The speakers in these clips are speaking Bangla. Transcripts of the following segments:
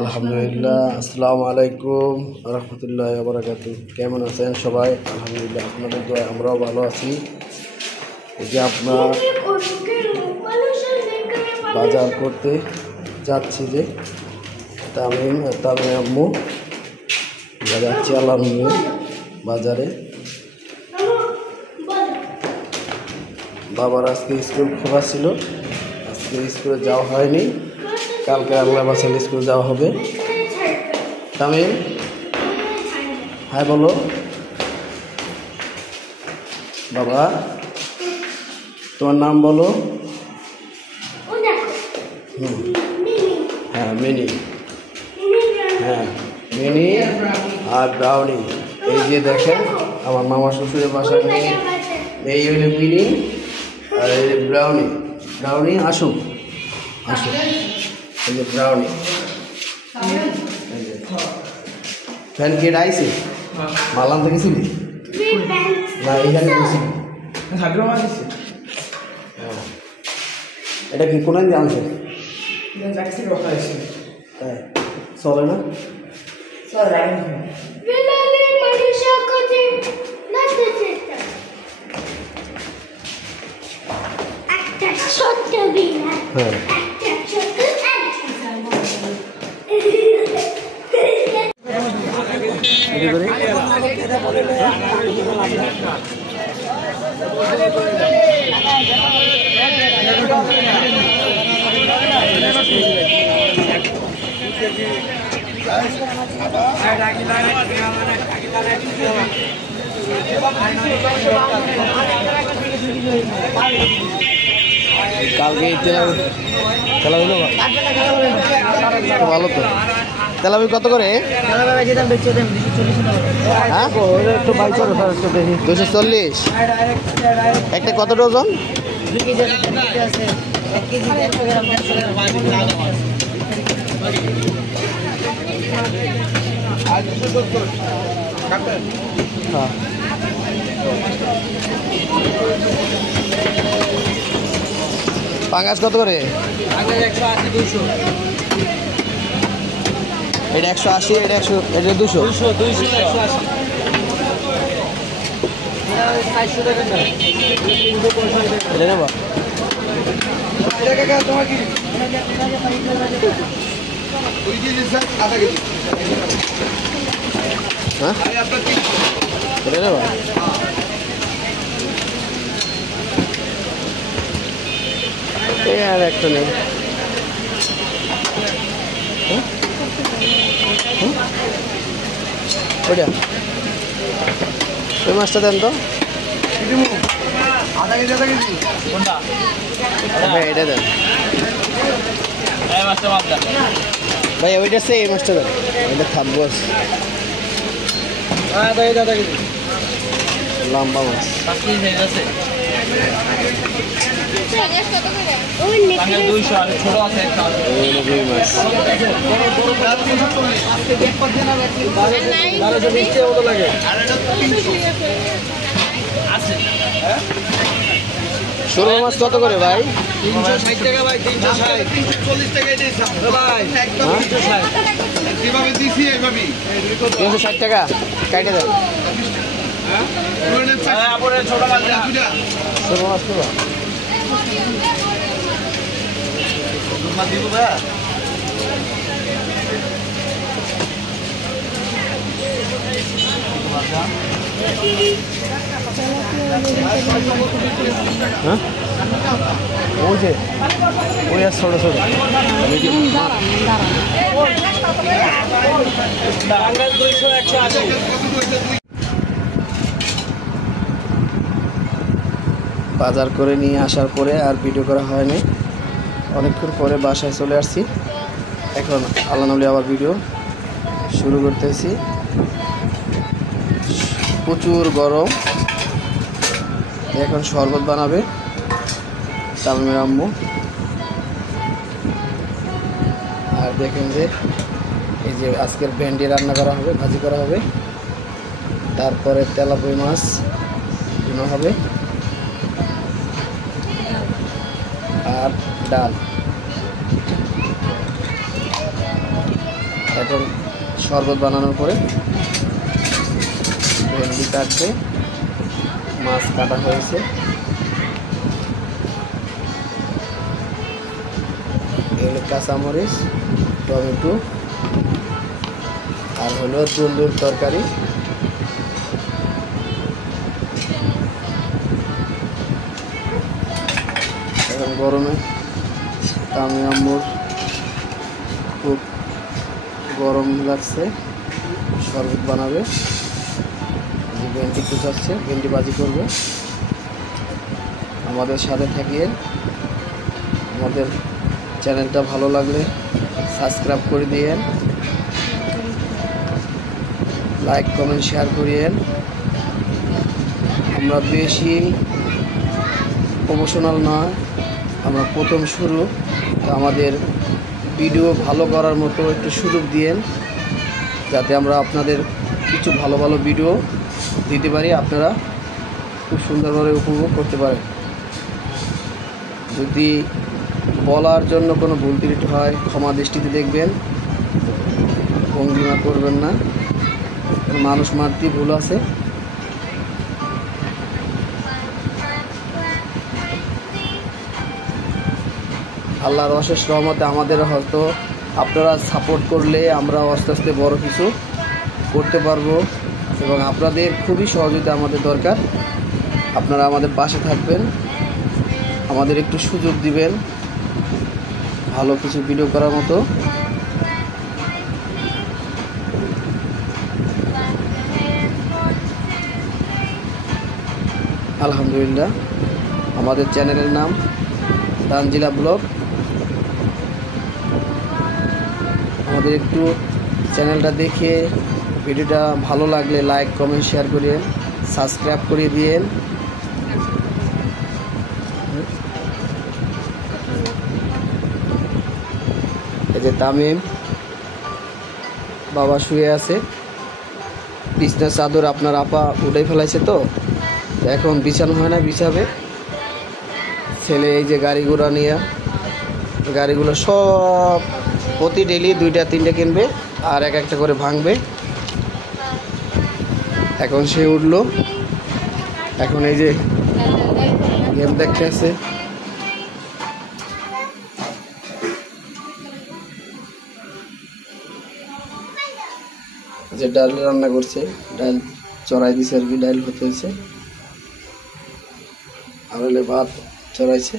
আলহামদুলিল্লাহ। আসসালামু আলাইকুম রহমতুল্লাহ বারাকাতুহু। কেমন আছেন সবাই? আলহামদুলিল্লাহ, আপনাদের দোয়ায় আমরাও ভালো আছি। এই যে আপনার বাজার করতে যাচ্ছি, যে তামিম আম্মু যাচ্ছি আলহামদুলিল্লাহ বাজারে। বাবার আজকে স্কুল খোলা ছিল, আজকে স্কুলে যাওয়া হয়নি, কালকে আল্লাহ বাসালে স্কুল যাওয়া হবে। তামিম হ্যাঁ বলো বাবা, তোমার নাম বলো। হ্যাঁ মিনি, হ্যাঁ মিনি আর ব্রাউনি। এই যে দেখেন আমার মামা শ্বশুরের বাসায় মেয়ে, এই হইলে মিনি আর এই যে ব্রাউনি। ব্রাউনি আসুক আসুক, এই যে ব্রাউনি। ফ্যান গেট আইসি মালাম দেখেছিলি না? এইখানে গেছিলি? এটা কি কোন দিন আনছে? তাই চলে না? হ্যাঁ কালকে তেলাপি ভালো তো। তেলাপি কত করে? হ্যাঁ একটু 240। একটা কত ডজন? হ্যাঁ পাঙ্গাস কত করে? এটা 180, এটা 100, এটা 200। এটা নেবা? হ্যাঁ এটা নেবা? এই আর একটা নেই। ওইটা ওই মাছটা দেন তো। ভাই এটা দেন ভাই, ওইটা সে এই মাছটা দেন, ওইটা থাকবো। লম্বা মাছ ছোট মাছ কত করে ভাই? 360 টাকা ভাই। 360 340 টাকা ভাই। 360 টাকা কাটে দেন। ছোট মাছ দিব ভাই। হ্যাঁ ওই যে ওই আর ছোটো ছোটো বাজার করে নিয়ে আসার পরে আর ভিডিও করা হয়নি। অনেকক্ষণ পরে বাসায় চলে আসছি। এখন আল্লাহ নামলে আবার ভিডিও শুরু করতেছি। প্রচুর গরম। এখন শরবত বানাবে তামিমের আম্মু। আর দেখেন যে এই যে আজকের ভেন্ডি রান্না করা হবে, ভাজি করা হবে, তারপরে তেলাপি মাছ ভুনা হবে আর ডাল। এখন শরবত বানানোর পরে ভেন্ডি কাটবে, মাছ কাটা হয়েছে, এগুলো কাঁচামরিচ, টমেটো আর হলো দুন্দুর তরকারি। এখন গরমে তামি আম্মুর খুব গরম লাগছে, শরবত বানাবে, ভেন্ডি কুচাচ্ছে, ভেন্ডি ভাজি করবে। আমাদের সাথে থাকিয়ে, আমাদের চ্যানেলটা ভালো লাগলে সাবস্ক্রাইব করে দিয়েন, লাইক কমেন্ট শেয়ার করিয়েন। আমরা বেশি প্রমোশনাল নয়, আমরা প্রথম শুরু, তো আমাদের ভিডিও ভালো করার মতো একটু সুযোগ দিয়েন, যাতে আমরা আপনাদের কিছু ভালো ভালো ভিডিও দিতে পারি, আপনারা খুব সুন্দরভাবে উপভোগ করতে পারেন। যদি বলার জন্য কোনো ভুল ত্রুটি হয় ক্ষমা দৃষ্টিতে দেখবেন, ভঙ্গিমা করবেন না, মানুষ মাত্রই ভুল আছে। আল্লাহর অশেষ রহমতে আমাদের হয়তো আপনারা সাপোর্ট করলে আমরা আস্তে আস্তে বড় কিছু করতে পারবো, এবং আপনাদের খুবই সহযোগিতা আমাদের দরকার। আপনারা আমাদের পাশে থাকবেন, আমাদের একটু সুযোগ দিবেন ভালো কিছু ভিডিও করার মতো। আলহামদুলিল্লাহ, আমাদের চ্যানেলের নাম তানজিলা ব্লগ। আমাদের একটু চ্যানেলটা দেখে ভিডিওটা ভালো লাগলে লাইক কমেন্ট শেয়ার করিয়েন, সাবস্ক্রাইব করে দিয়েন। এই যে তামিম বাবা শুয়ে আছে, বিছনার চাদর আপনার আপা উঠে ফেলাইছে, তো এখন বিছানো হয় না, বিছাবে। ছেলে এই যে গাড়ি ঘোড়া নিয়ে, গাড়িগুলো সব প্রতি ডেলি 2টা 3টা কিনবে আর এক একটা করে ভাঙবে। এখন সে উঠলো, এখন এই যে গেম দেখতে আছে। যে ডাল রান্না করছে, ডাল চড়াই দিছে আর কি, ডাল হতে হয়েছে, আর হলে ভাত চড়াইছে,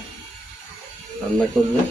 রান্না করবে।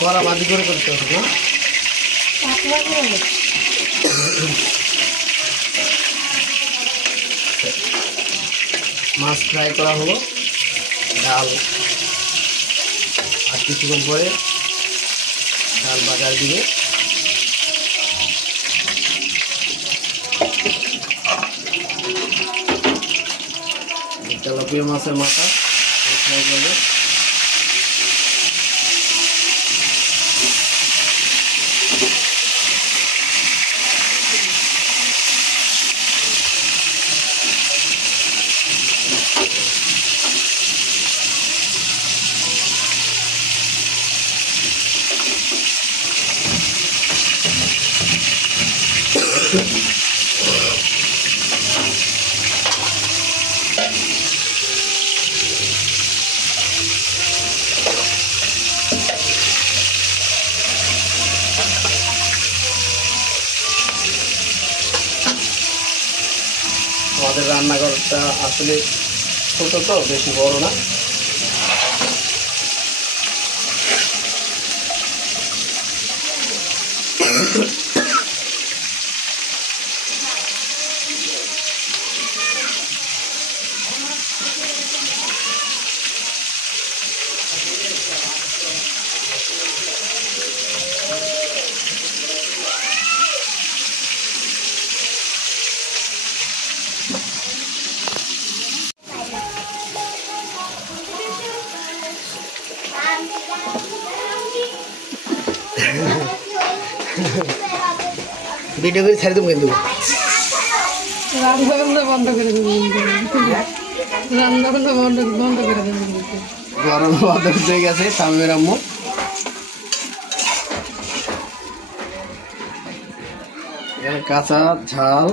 কড়া বাদি করে করতে হবে না, মাছ ফ্রাই করা হলো, ডাল আর কিছুক্ষণ পরে ডাল বাজার দিবে। তেলাপিয়া মাছের মাথা ফ্রাই করবে। আমাদের রান্নাঘরটা আসলে ছোট, তো বেশি বড় না। ভিডিও করে ছেড়ে দেবো কিন্তু রান্নাবান্না বন্ধ করে দেবেন, রান্নাবান্না বন্ধ করে দেবেন। গরম বন্ধ হয়ে গেছে তামিমের আম্মু। এখানে কাঁচা ঝাল,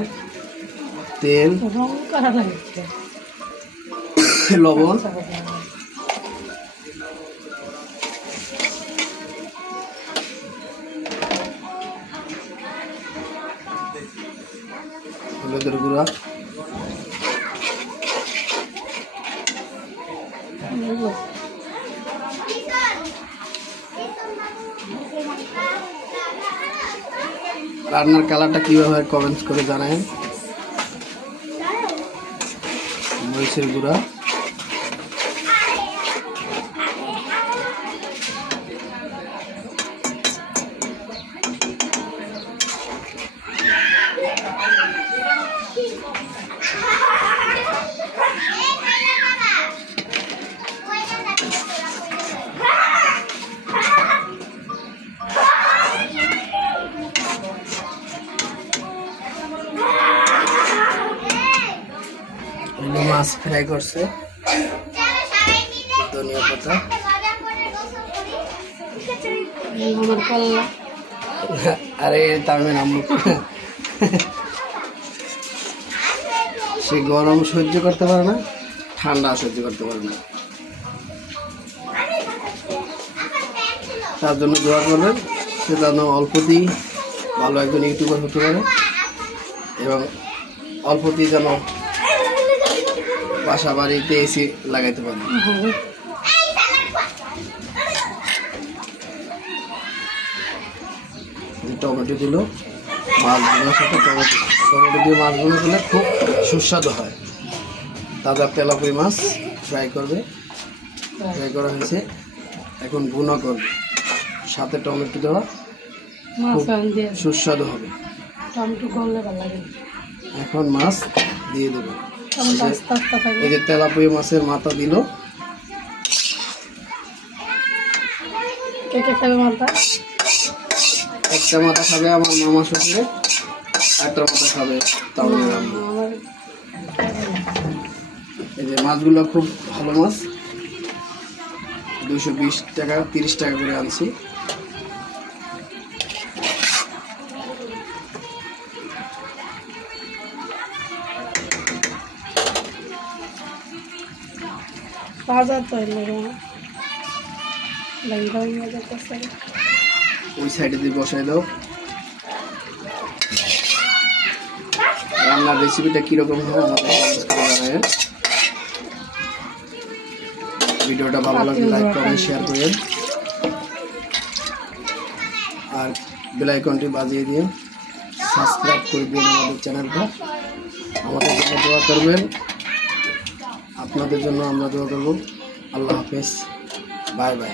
তেল, রং করা লাগছে, লবণ, হলুদের গুঁড়া, রান্নার কালারটা কিভাবে হয় কমেন্টস করে জানাবেন। মরিচের গুঁড়া, মাছ ফ্রাই করছে, ধনিয়া পাতা, আমার কল্লা, আরে তামিমের আম্মু সে গরম সহ্য করতে পারে না, ঠান্ডা সহ্য করতে পারে না, তার জন্য দোয়া করবেন সে যেন অল্পতেই ভালো একজন ইউটিউবার হতে পারে এবং অল্পতেই যেন বাসা বাড়িতে এসি লাগাইতে পারে। টমেটো দিল, মাছ বোনার সাথে টমেটো দিয়ে মাছ বোনা দিলে খুব সুস্বাদু হয়। তাজা তেলাপুরি মাছ ফ্রাই করবে, ফ্রাই করা হয়েছে, এখন ভুনা করবে, সাথে টমেটো দেওয়া, খুব সুস্বাদু হবে। এখন মাছ দিয়ে দেবে, এই যে তেলাপুরি মাছের মাথা দিল, একটা মাথা খাবে আমার মামা শ্বশুরে, একটা মাথা খাবে তামিমের আম্মু। এই যে মাছগুলো খুব ভালো মাছ, 220 টাকা 30 টাকা করে আনছি। ওই সাইডে দিয়ে বসাই দাও। রান্নার রেসিপিটা কিরকম হয় আমাদের কমেন্টস করে জানাবেন। ভিডিওটা ভালো লাগলে লাইক কমেন্ট শেয়ার করেন আর বেল আইকনটি বাজিয়ে দিয়ে সাবস্ক্রাইব করে দিন আমাদের চ্যানেলটা। আমাদের জন্য দোয়া করবেন, আপনাদের জন্য আমরা দোয়া করব। আল্লাহ হাফেজ, বাই বাই।